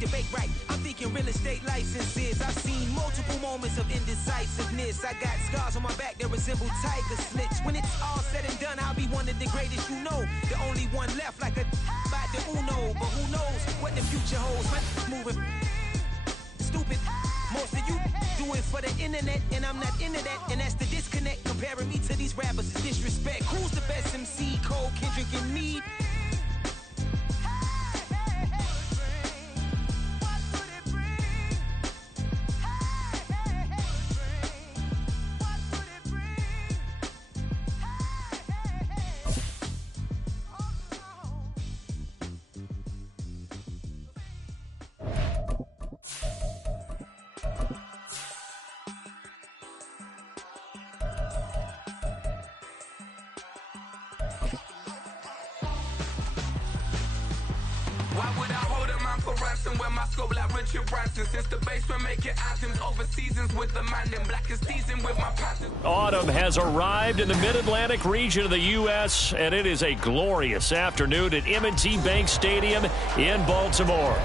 debate right. I'm thinking real estate licenses. I've seen multiple moments of indecisiveness. I got scars on my back that resemble tiger slits. When it's all said and done, I'll be one of the greatest you know. The only one left like a by the Uno. But who knows what the future holds. My moving stupid. Most of you do it for the internet, and I'm not into that. And that's the disconnect. Comparing me to these rappers is disrespect. Who's the best MC? Cole, Kendrick, and me? Why would I hold a man for ransom when my scope like Richard Branson? Since the basement making anthems over seasons with the man in black is season with my passion. Autumn has arrived in the mid-Atlantic region of the U.S., and it is a glorious afternoon at M&T Bank Stadium in Baltimore.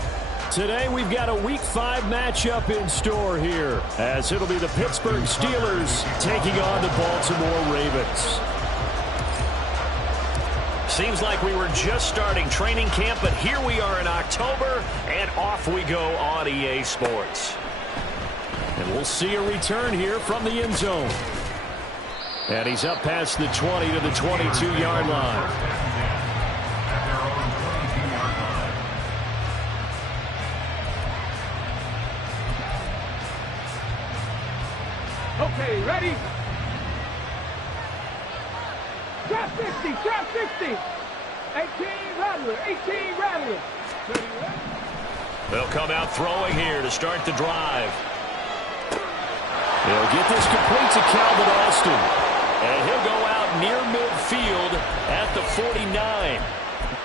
Today we've got a Week 5 matchup in store here, as it'll be the Pittsburgh Steelers taking on the Baltimore Ravens. Seems like we were just starting training camp, but here we are in October, and off we go on EA Sports. And we'll see a return here from the end zone. And he's up past the 20 to the 22-yard line. Okay, ready? Drop 60, drop 60. 18 Rattler, 18 Rattler. They'll come out throwing here to start the drive. He'll get this complete to Calvin Austin. And he'll go out near midfield at the 49.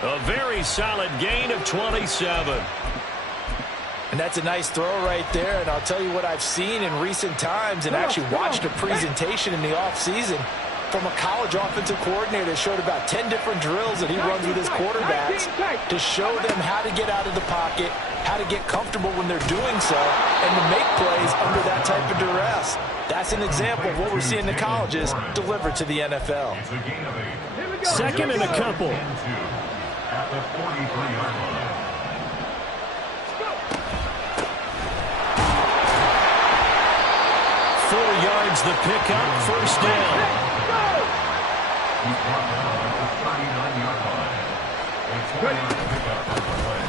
A very solid gain of 27. And that's a nice throw right there. And I'll tell you what I've seen in recent times and actually watched a presentation in the offseason from a college offensive coordinator that showed about 10 different drills that he runs with his quarterbacks to show them how to get out of the pocket, how to get comfortable when they're doing so, and to make plays under that type of duress. That's an example of what we're seeing in the colleges delivered to the NFL. Second and a couple. At the 43-yard line. The pickup, first down.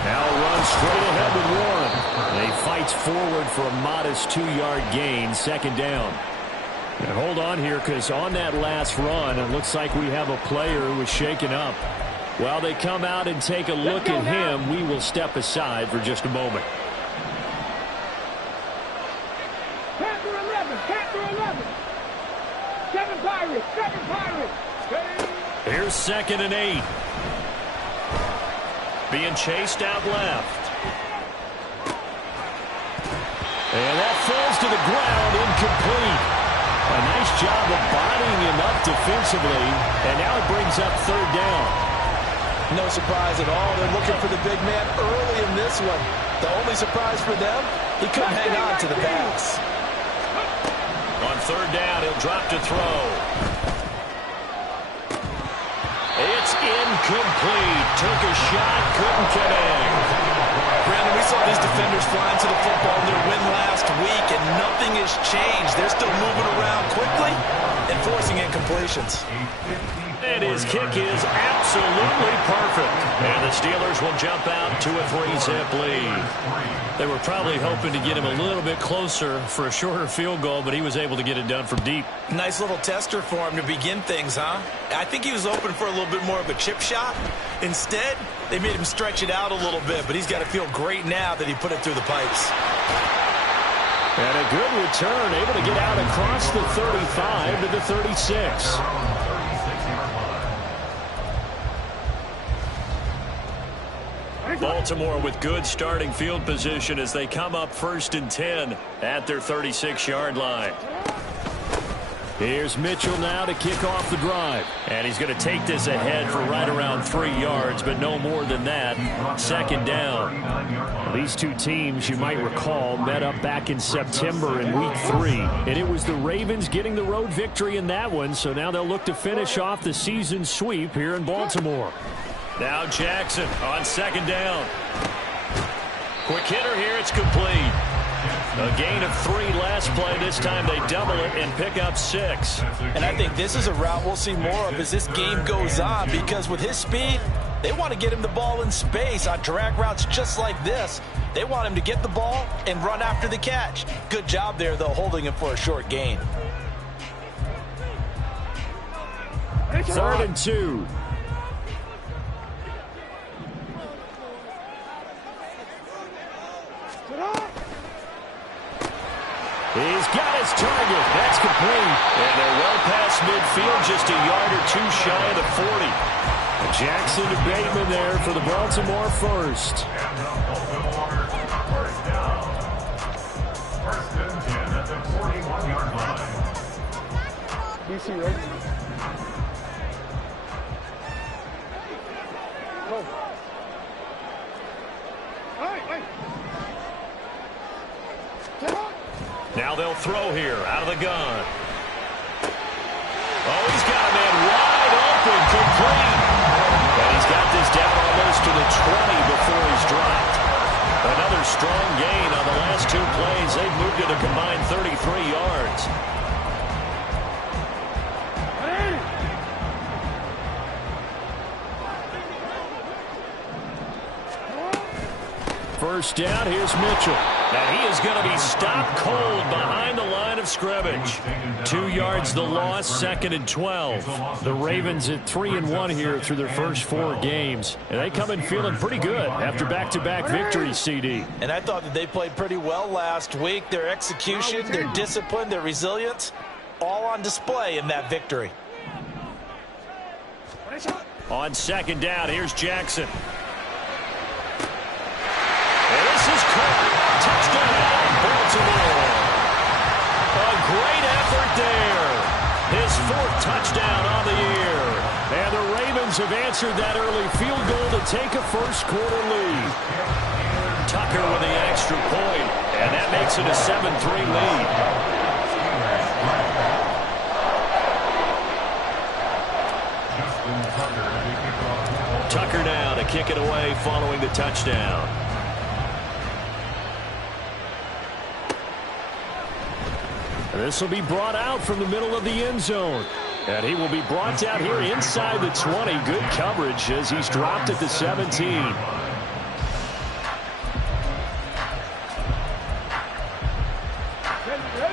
Now runs straight ahead with Warren. And he fights forward for a modest 2-yard gain, second down. And hold on here, because on that last run, it looks like we have a player who was shaken up. While they come out and take a look at him, we will step aside for just a moment. Seven Pirates. Here's 2nd and 8. Being chased out left. And that falls to the ground, incomplete. A nice job of bodying him up defensively, and now it brings up 3rd down. No surprise at all. They're looking for the big man early in this one. The only surprise for them, he couldn't hang on to the pass. On 3rd down, he'll drop to throw. It's incomplete. Took a shot, couldn't connect. Brandon, we saw these defenders flying to the football in their win last week, and nothing has changed. They're still moving around quickly and forcing incompletions. And his kick is absolutely perfect. And the Steelers will jump out to a 3-zip lead. They were probably hoping to get him a little bit closer for a shorter field goal, but he was able to get it done from deep. Nice little tester for him to begin things, huh? I think he was open for a little bit more of a chip shot. Instead, they made him stretch it out a little bit, but he's got to feel great now that he put it through the pipes. And a good return, able to get out across the 35 to the 36. Baltimore with good starting field position as they come up 1st and 10 at their 36-yard line. Here's Mitchell now to kick off the drive. And he's going to take this ahead for right around 3 yards, but no more than that. Second down. These two teams, you might recall, met up back in September in Week 3. And it was the Ravens getting the road victory in that one, so now they'll look to finish off the season sweep here in Baltimore. Now Jackson on second down. Quick hitter here, it's complete. A gain of 3 last play. This time they double it and pick up 6. And I think this is a route we'll see more of as this game goes on, because with his speed, they want to get him the ball in space on drag routes just like this. They want him to get the ball and run after the catch. Good job there, though, holding him for a short gain. 3rd and 2. He's got his target. That's complete. And they're well past midfield, just a yard or 2 shy of the 40. Jackson to Bateman there for the Baltimore first. First down. 1st and 10 at the 41-yard line. DC, right? Go. Hey. Now they'll throw here out of the gun. Oh, he's got a man wide open, complete. And he's got this down almost to the 20 before he's dropped. Another strong gain on the last 2 plays. They've moved it a combined 33 yards. First down, here's Mitchell. And he is going to be stopped cold behind the line of scrimmage. 2 yards the loss, 2nd and 12. The Ravens at 3-1 here through their first 4 games. And they come in feeling pretty good after back-to-back victories, CD. And I thought that they played pretty well last week. Their execution, their discipline, their resilience, all on display in that victory. On second down, here's Jackson. And this is caught. Touchdown, Baltimore. A great effort there. His 4th touchdown on the year. And the Ravens have answered that early field goal to take a first-quarter lead. Tucker with the extra point, and that makes it a 7-3 lead. Tucker now to kick it away following the touchdown. This will be brought out from the middle of the end zone. And he will be brought down here inside the 20. Good coverage as he's dropped at the 17.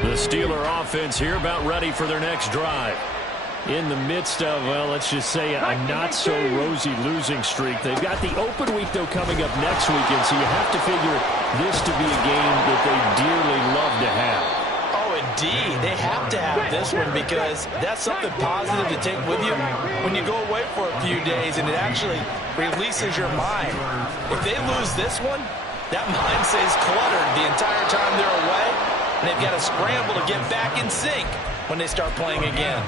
The Steeler offense here about ready for their next drive. In the midst of, well, let's just say a not-so-rosy losing streak. They've got the open week, though, coming up next weekend, so you have to figure this to be a game that they dearly love to have. Indeed, they have to have this one because that's something positive to take with you when you go away for a few days, and it actually releases your mind. If they lose this one, that mind stays cluttered the entire time they're away, and they've got to scramble to get back in sync when they start playing again.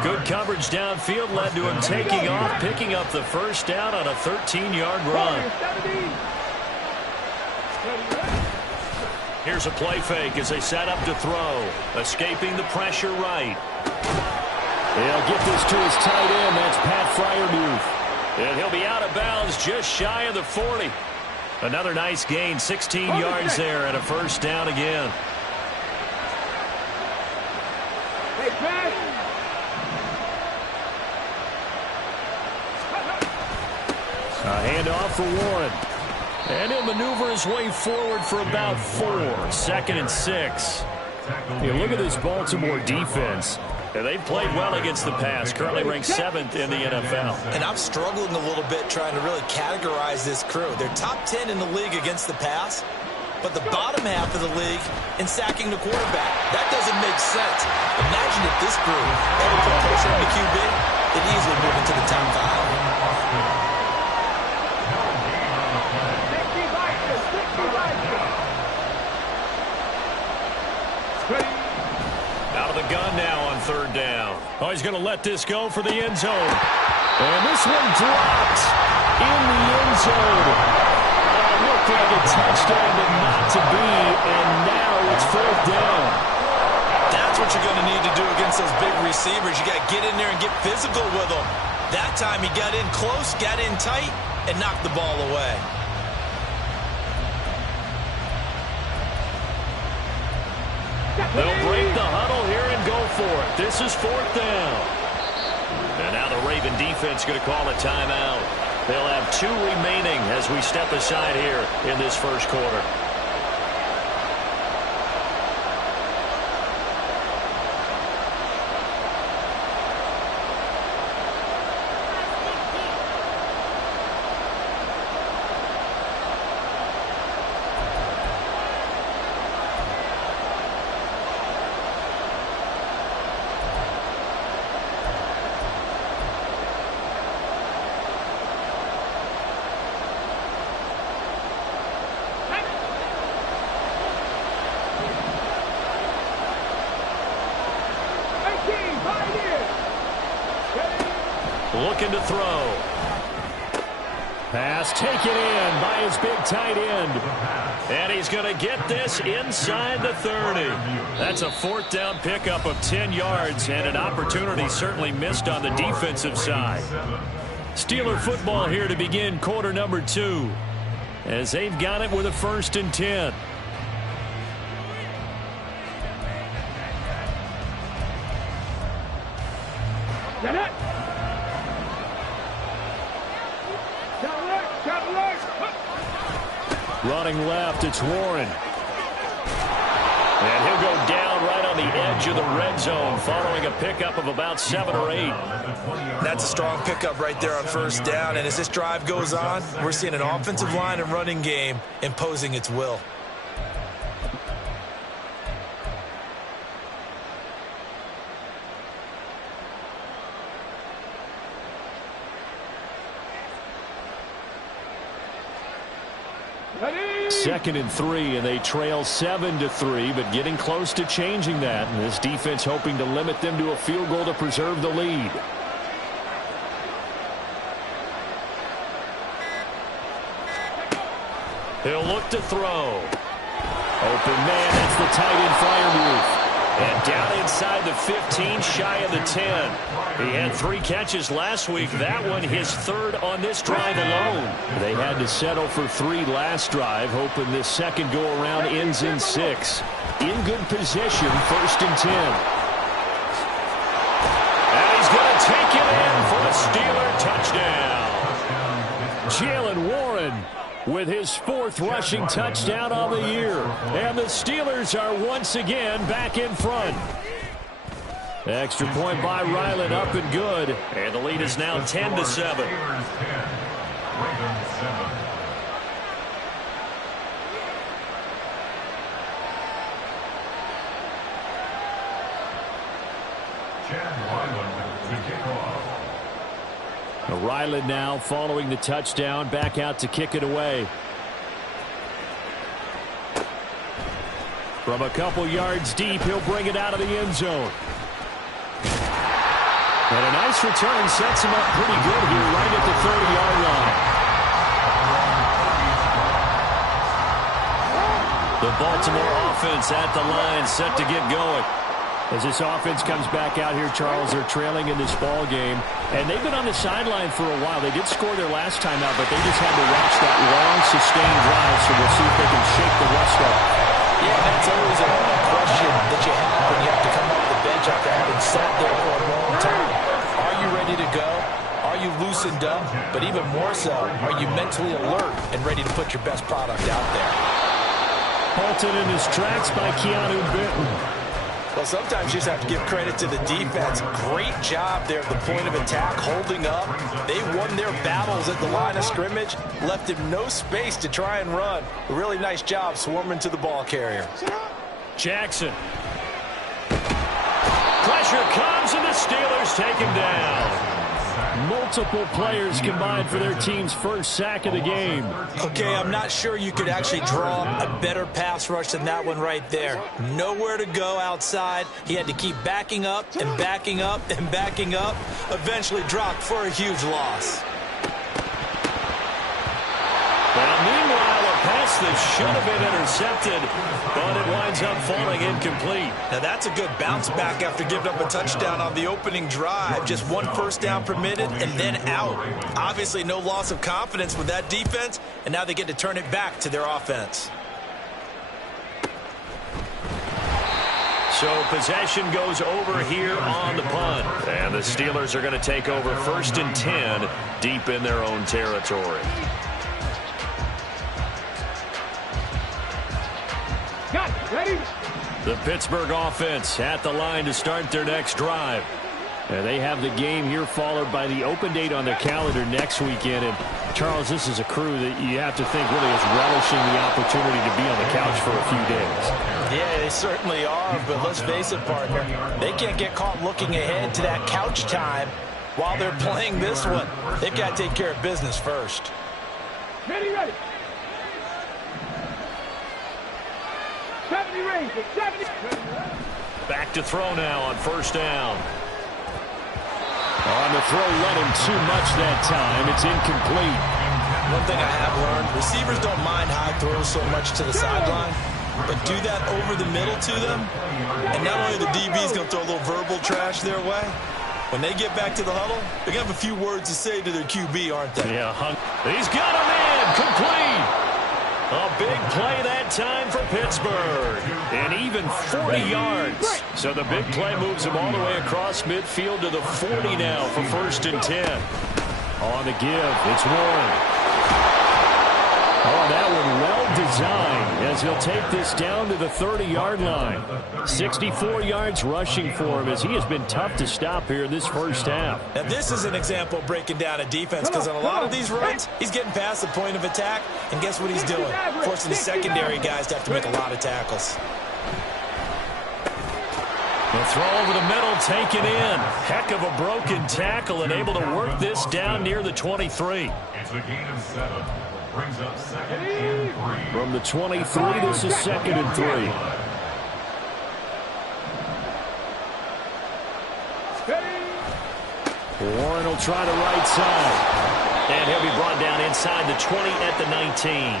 Good coverage downfield led to him taking off, picking up the first down on a 13-yard run. Here's a play fake as they set up to throw. Escaping the pressure right. They'll get this to his tight end. That's Pat Freiermuth. And he'll be out of bounds just shy of the 40. Another nice gain, 16 yards there and a first down again. A handoff for Warren. And he'll maneuver his way forward for about 4. 2nd and 6. Look at this Baltimore defense. They've played well against the pass, currently ranked 7th in the NFL. And I'm struggling a little bit trying to really categorize this crew. They're top 10 in the league against the pass, but the bottom half of the league in sacking the quarterback. That doesn't make sense. Imagine if this crew ever put pressure on the QB, they'd easily move into the top 5. Out of the gun now on 3rd down. Oh, he's going to let this go for the end zone. And this one dropped in the end zone. Looked like a touchdown, but not to be. And now it's 4th down. That's what you're going to need to do against those big receivers. You got to get in there and get physical with them. That time he got in close, got in tight, and knocked the ball away. They'll break the huddle here and go for it. This is 4th down. And now the Raven defense going to call a timeout. They'll have 2 remaining as we step aside here in this first quarter. Looking to throw. Pass taken in by his big tight end. And he's going to get this inside the 30. That's a 4th down pickup of 10 yards and an opportunity certainly missed on the defensive side. Steeler football here to begin quarter number 2 as they've got it with a 1st and 10. Get it! Running left, it's Warren. And he'll go down right on the edge of the red zone following a pickup of about 7 or 8. That's a strong pickup right there on 1st down. And as this drive goes on, we're seeing an offensive line and running game imposing its will. Second and 3, and they trail 7-3, but getting close to changing that. And this defense hoping to limit them to a field goal to preserve the lead. He'll look to throw. Open man, that's the tight end Freiermuth. And down inside the 15, shy of the 10. He had 3 catches last week. That one his 3rd on this drive alone. They had to settle for 3 last drive, hoping this second go-around ends in 6. In good position, 1st and 10. And he's going to take it in for a Steeler touchdown. Jalen Warren with his 4th rushing touchdown on the year. And the Steelers are once again back in front. Extra point by Ryland, up and good. And the lead is now 10-7. Ryland now following the touchdown, back out to kick it away. From a couple yards deep, he'll bring it out of the end zone. And a nice return sets him up pretty good here right at the 30-yard line. The Baltimore offense at the line, set to get going. As this offense comes back out here, Charles, they're trailing in this ball game. And they've been on the sideline for a while. They did score their last time out, but they just had to watch that long, sustained drive. So we'll see if they can shake the rust off. Yeah, that's always a question that you have when you have to come off the bench after having sat there for a long time. Are you ready to go? Are you loosened up? But even more so, are you mentally alert and ready to put your best product out there? Halted in his tracks by Keanu Benton. Well, sometimes you just have to give credit to the defense. Great job there at the point of attack, holding up. They won their battles at the line of scrimmage, left him no space to try and run. A really nice job swarming to the ball carrier. Jackson. Pressure comes, and the Steelers take him down. Multiple players combined for their team's first sack of the game. Okay, I'm not sure you could actually draw a better pass rush than that one right there. Nowhere to go outside. He had to keep backing up and backing up and backing up. Eventually dropped for a huge loss. Well, meanwhile, a pass that should have been intercepted, but it winds up falling incomplete. Now, that's a good bounce back after giving up a touchdown on the opening drive. Just one first down permitted and then out. Obviously, no loss of confidence with that defense, and now they get to turn it back to their offense. So possession goes over here on the punt. And the Steelers are going to take over 1st and 10 deep in their own territory. Ready? The Pittsburgh offense at the line to start their next drive. And they have the game here followed by the open date on their calendar next weekend. And, Charles, this is a crew that you have to think really is relishing the opportunity to be on the couch for a few days. Yeah, they certainly are, but let's face it, partner. They can't get caught looking ahead to that couch time while they're playing this one. They've got to take care of business first. Ready, ready. 70 range, 70. Back to throw now on 1st down. On the throw, let him too much that time. It's incomplete. One thing I have learned, receivers don't mind high throws so much to the sideline, but do that over the middle to them, and not only the DB's going to throw a little verbal trash their way, when they get back to the huddle, they're going to have a few words to say to their QB, aren't they? Yeah, he's got a man, complete. A big play that time for Pittsburgh. And even 40 yards. So the big play moves him all the way across midfield to the 40 now for 1st and 10. On the give, it's Warren. Oh, that one well designed as he'll take this down to the 30-yard line. 64 yards rushing for him as he has been tough to stop here in this first half. Now, this is an example of breaking down a defense because on a lot of these runs, he's getting past the point of attack, and guess what he's doing? Forcing the secondary guys to have to make a lot of tackles. The throw over the middle, taken in. Heck of a broken tackle and able to work this down near the 23. It's a gain of 7. Brings up 2nd and 3. From the 23, this is 2nd and 3. Warren will try the right side. And he'll be brought down inside the 20 at the 19.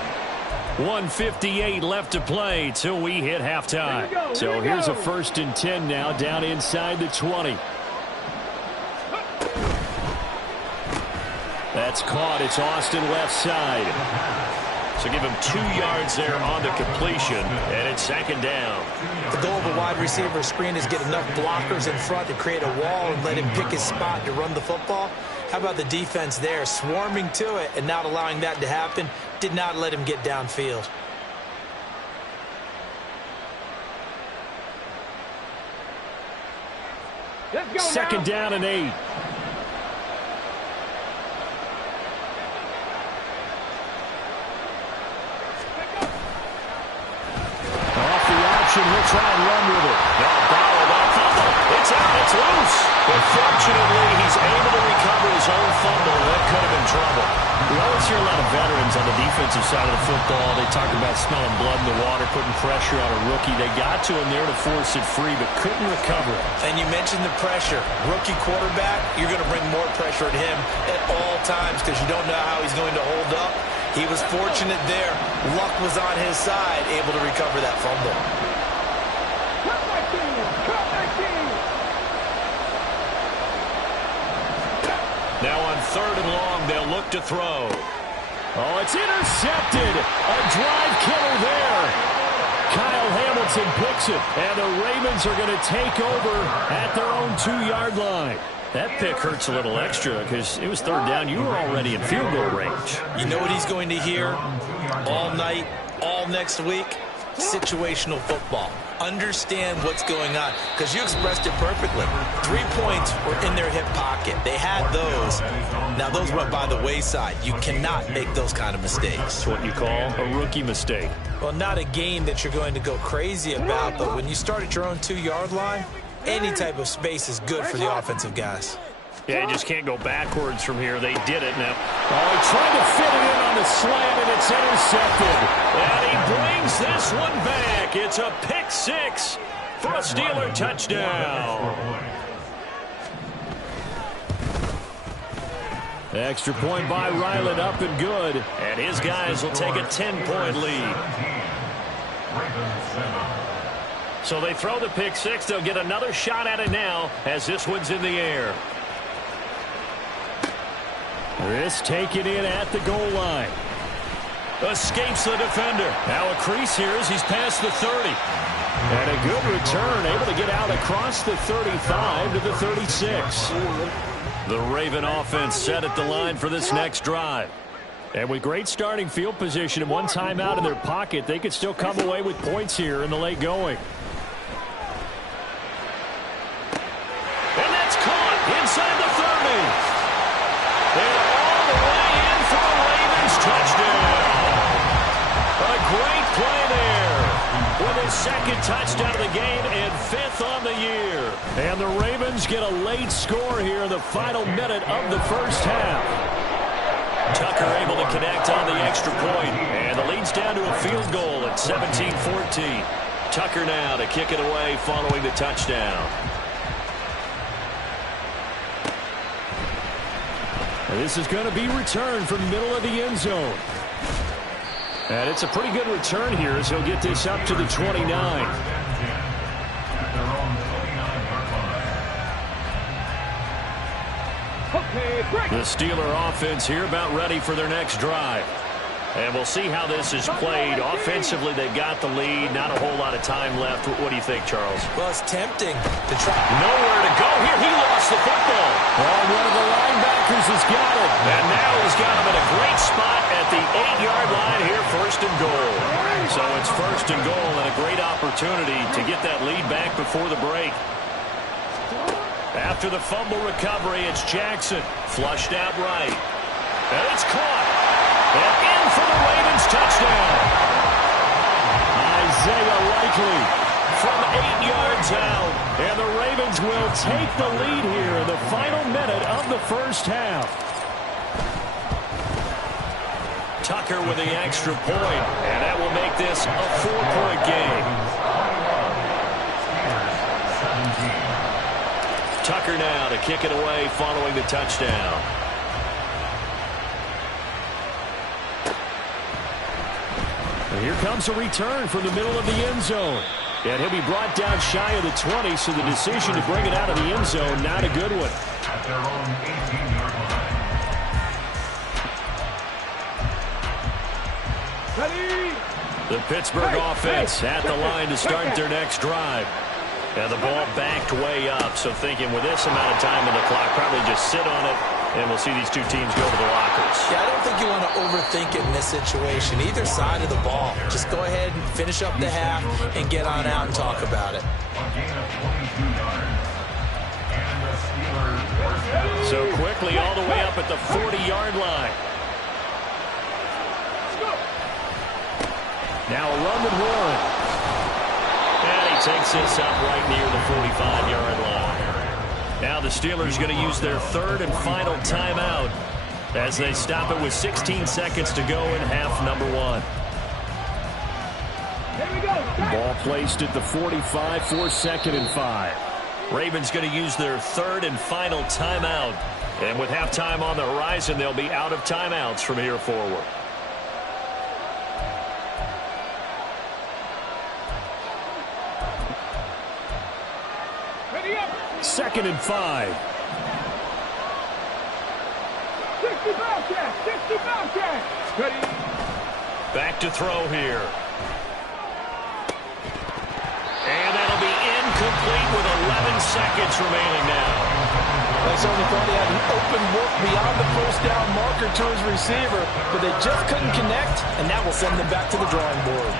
1:58 left to play till we hit halftime. So here's a 1st and 10 now down inside the 20. That's caught. It's Austin left side. So give him 2 yards there on the completion, and it's 2nd down. The goal of a wide receiver screen is get enough blockers in front to create a wall and let him pick his spot to run the football. How about the defense there, swarming to it and not allowing that to happen? Did not let him get downfield. Let's go 2nd down and 8. He'll try and run with it. It's out. It's loose. But fortunately, he's able to recover his own fumble. That could have been trouble. We always hear a lot of veterans on the defensive side of the football. They talk about smelling blood in the water, putting pressure on a rookie. They got to him there to force it free, but couldn't recover it. And you mentioned the pressure. Rookie quarterback, you're going to bring more pressure at him at all times because you don't know how he's going to hold up. He was fortunate there. Luck was on his side, able to recover that fumble. Now on 3rd and long, they'll look to throw. Oh, it's intercepted. A drive killer there. Kyle Hamilton picks it, and the Ravens are going to take over at their own 2-yard line. That pick hurts a little extra because it was 3rd down. You were already in field goal range. You know what he's going to hear all night, all next week? Situational football. Understand what's going on because you expressed it perfectly. 3 points were in their hip pocket. They had those. Now those went by the wayside. You cannot make those kind of mistakes. It's what you call a rookie mistake. Well, not a game that you're going to go crazy about, but when you start at your own 2-yard line, any type of space is good for the offensive guys. Yeah, you just can't go backwards from here. They did it now. Oh, he tried to fit it in on the slant, and it's intercepted. And he brings this one back. It's a pick six for a Steeler touchdown. Extra point by Ryland, up and good. And his guys will take a 10-point lead. So they throw the pick six. They'll get another shot at it now as this one's in the air. This taken in at the goal line. Escapes the defender. Now a crease here as he's past the 30. And a good return, able to get out across the 35 to the 36. The Raven offense set at the line for this next drive. And with great starting field position and one timeout in their pocket, they could still come away with points here in the late going. And that's caught inside the 30. And all the way in for a Ravens touchdown. A great play there with his second touchdown of the game and fifth on the year. And the Ravens get a late score here in the final minute of the first half. Tucker able to connect on the extra point, and the lead's down to a field goal at 17-14. Tucker now to kick it away following the touchdown. And this is going to be returned from the middle of the end zone. And it's a pretty good return here as he'll get this up to the 29. The Steeler offense here about ready for their next drive. And we'll see how this is played. Offensively, they've got the lead. Not a whole lot of time left. What do you think, Charles? Well, it's tempting to try. Nowhere to go here. He lost the football. Oh, one of the linebackers has got it. And now he's got him in a great spot at the 8-yard line here, first and goal. So it's first and goal and a great opportunity to get that lead back before the break. After the fumble recovery, it's Jackson. Flushed out right. And it's caught. And in for the Ravens touchdown. Isaiah Likely from 8 yards out. And the Ravens will take the lead here in the final minute of the first half. Tucker with the extra point. And that will make this a 4-point game. Tucker now to kick it away following the touchdown. And here comes a return from the middle of the end zone. And he'll be brought down shy of the 20, so the decision to bring it out of the end zone, not a good one. At their own 18-yard line. Ready? The Pittsburgh offense at the line to start their next drive. And the ball backed way up, so thinking with this amount of time on the clock, probably just sit on it, and we'll see these two teams go to the lockers. Yeah, I don't think you want to overthink it in this situation. Either side of the ball. Just go ahead and finish up the half and get on out and talk about it. So quickly all the way up at the 40-yard line. Now a run with Warren. And he takes this up right near the 45-yard line. Now the Steelers going to use their third and final timeout as they stop it with 16 seconds to go in half number one. Here we go. Ball placed at the 45 for 2nd and 5. Ravens going to use their third and final timeout. And with halftime on the horizon, they'll be out of timeouts from here forward. Ready up. 2nd and 5. 60 Bobcats. 60 Bobcats. Ready. Back to throw here. And that'll be incomplete with 11 seconds remaining now. I certainly thought he had an open look beyond the first down marker to his receiver, but they just couldn't connect, and that will send them back to the drawing board.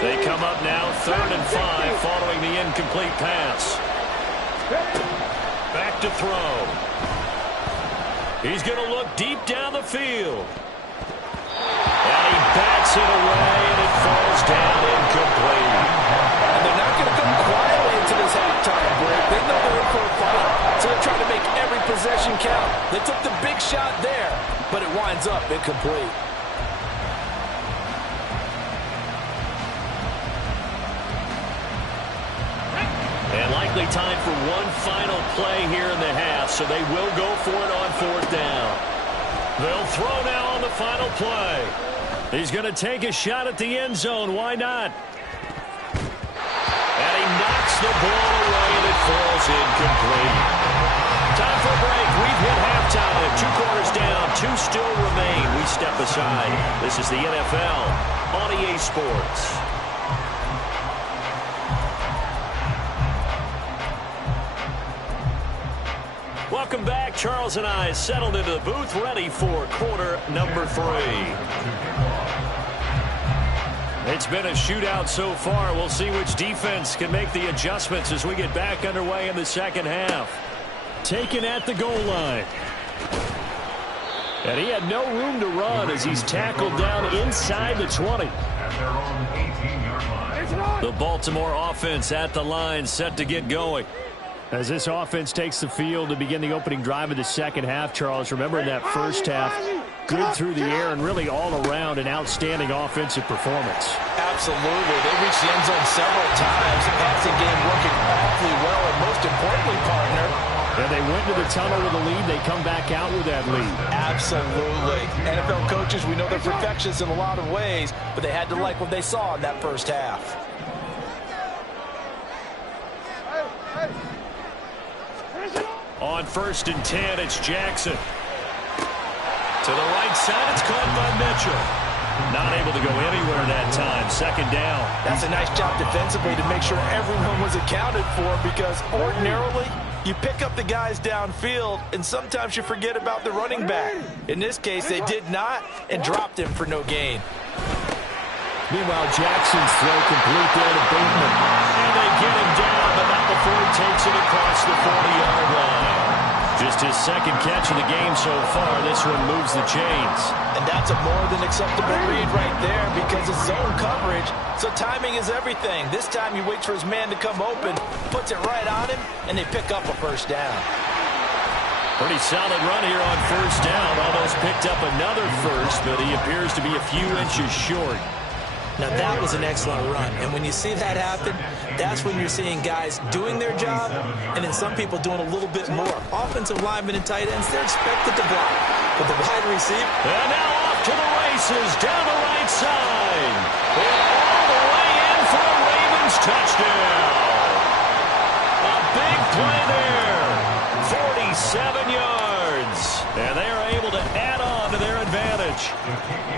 They come up now, 3rd and 5, following the incomplete pass. Back to throw. He's going to look deep down the field. And he bats it away, and it falls down incomplete. And they're not going to go quietly into this halftime break. They know they're in for a fight, so they're trying to make every possession count. They took the big shot there, but it winds up incomplete. And likely time for one final play here in the half, so they will go for it on fourth down. They'll throw now on the final play. He's going to take a shot at the end zone. Why not? And he knocks the ball away, and it falls incomplete. Time for a break. We've hit halftime. 2 quarters down. 2 still remain. We step aside. This is the NFL on EA Sports. Welcome back. Charles and I settled into the booth, ready for quarter number 3. It's been a shootout so far. We'll see which defense can make the adjustments as we get back underway in the second half. Taken at the goal line. And he had no room to run as he's tackled down inside the 20. The Baltimore offense at the line, set to get going. As this offense takes the field to begin the opening drive of the second half, Charles, remember in that first half, good through the air and really all around an outstanding offensive performance. Absolutely. They reached the end zone several times. The passing game working awfully well, and most importantly, partner, and they went to the tunnel with a lead. They come back out with that lead. Absolutely. NFL coaches, we know they're perfectionists in a lot of ways, but they had to like what they saw in that first half. On 1st and 10, it's Jackson. To the right side, it's caught by Mitchell. Not able to go anywhere that time. 2nd down. That's a nice job defensively to make sure everyone was accounted for, because ordinarily you pick up the guys downfield and sometimes you forget about the running back. In this case, they did not and dropped him for no gain. Meanwhile, Jackson's throw complete there to Bateman. And they get him down, but not before he takes it across the 40-yard line. Just his 2nd catch of the game so far. This one moves the chains. And that's a more than acceptable read right there, because it's zone coverage, so timing is everything. This time he waits for his man to come open, puts it right on him, and they pick up a 1st down. Pretty solid run here on 1st down. Almost picked up another first, but he appears to be a few inches short. Now, that was an excellent run, and when you see that happen, that's when you're seeing guys doing their job, and then some people doing a little bit more. Offensive linemen and tight ends, they're expected to block, but the wide receiver... And now off to the races, down the right side. And all the way in for a Ravens touchdown. A big play there. 47 yards. And they are able to add on to their advantage.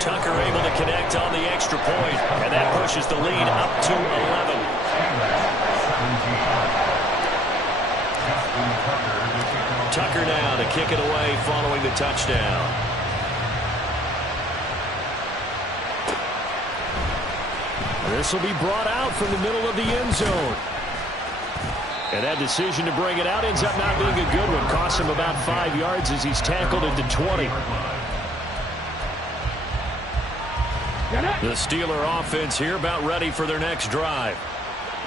Tucker able to connect on the extra point, and that pushes the lead up to 11. Tucker now to kick it away following the touchdown. This will be brought out from the middle of the end zone. And that decision to bring it out ends up not being a good one. Costs him about 5 yards as he's tackled into 20. The Steeler offense here about ready for their next drive.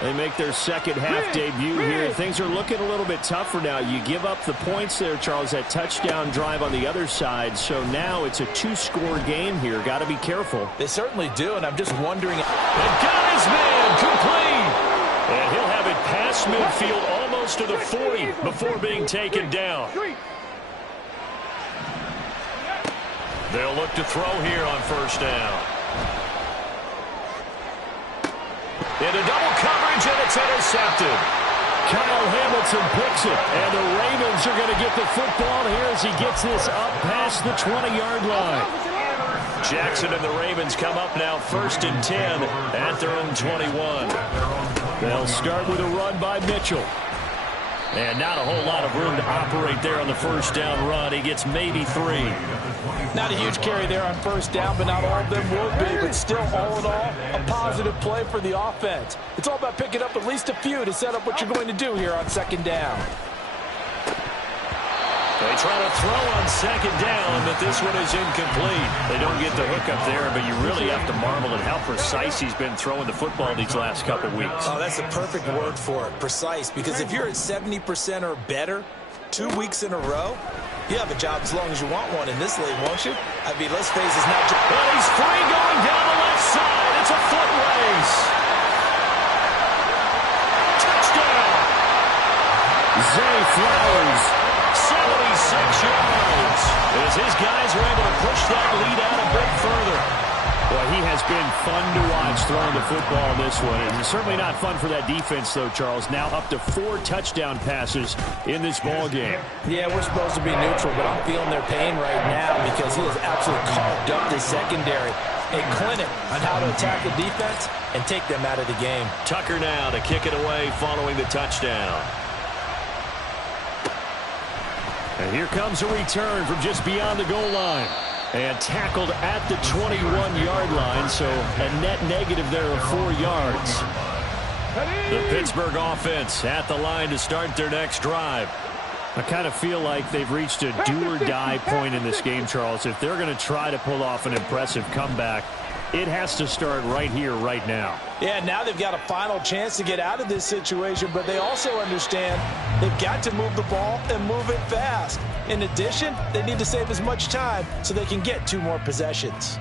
They make their second half debut here. Things are looking a little bit tougher now. You give up the points there, Charles, that touchdown drive on the other side. So now it's a 2-score game here. Got to be careful. They certainly do, and I'm just wondering. And got his man complete. And he'll have it past midfield almost to the 40 before being taken down. They'll look to throw here on 1st down. Into double coverage, and it's intercepted. Kyle Hamilton picks it, and the Ravens are going to get the football here as he gets this up past the 20-yard line. Jackson and the Ravens come up now 1st and 10 at their own 21. They'll start with a run by Mitchell. And not a whole lot of room to operate there on the 1st down run. He gets maybe 3. Not a huge carry there on 1st down, but not all of them will be. But still, all in all, a positive play for the offense. It's all about picking up at least a few to set up what you're going to do here on 2nd down. They try to throw on second down, but this one is incomplete. They don't get the hook up there, but you really have to marvel at how precise he's been throwing the football these last couple weeks. Oh, that's the perfect word for it, precise, because if you're at 70% or better 2 weeks in a row, you have a job as long as you want one in this league, won't you? I mean, let's face it, it's not just... Well, he's free going down the left side. It's a foot race. Touchdown. Zay Flowers, 76 yards. As his guys are able to push that lead out a bit further. Well, he has been fun to watch throwing the football in this one. And certainly not fun for that defense, though, Charles. Now up to 4 touchdown passes in this ball game. Yeah, we're supposed to be neutral, but I'm feeling their pain right now because he has absolutely carved up the secondary. A clinic on how to attack the defense and take them out of the game. Tucker now to kick it away following the touchdown. And here comes a return from just beyond the goal line. And tackled at the 21-yard line, so a net negative there of 4 yards. The Pittsburgh offense at the line to start their next drive. I kind of feel like they've reached a do-or-die point in this game, Charles. If they're going to try to pull off an impressive comeback, it has to start right here, right now. Yeah, now they've got a final chance to get out of this situation, but they also understand they've got to move the ball and move it fast. In addition, they need to save as much time so they can get 2 more possessions.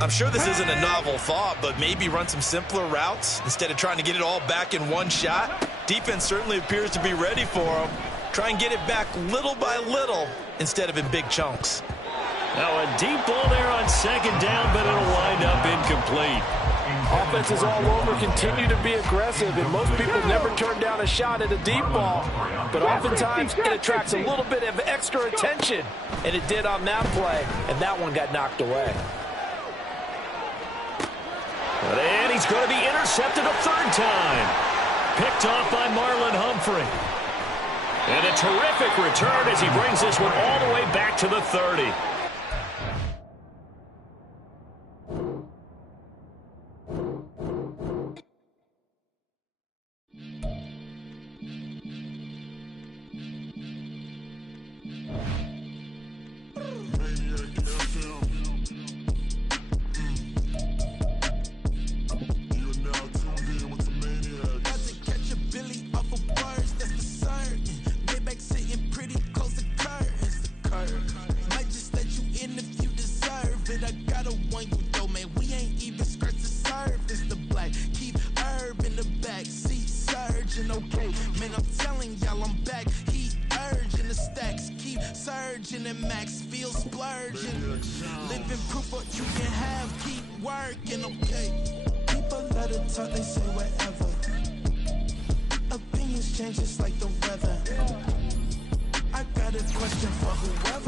I'm sure this isn't a novel thought, but maybe run some simpler routes instead of trying to get it all back in one shot. Defense certainly appears to be ready for them. Try and get it back little by little instead of in big chunks. Now a deep ball there on second down, but it'll wind up incomplete. Offenses all over continue to be aggressive, and most people never turn down a shot at a deep ball. But oftentimes it attracts a little bit of extra attention, and it did on that play, and that one got knocked away. And he's going to be intercepted a 3rd time. Picked off by Marlon Humphrey. And a terrific return as he brings this one all the way back to the 30. Opinions change just like the weather. I got a question for whoever.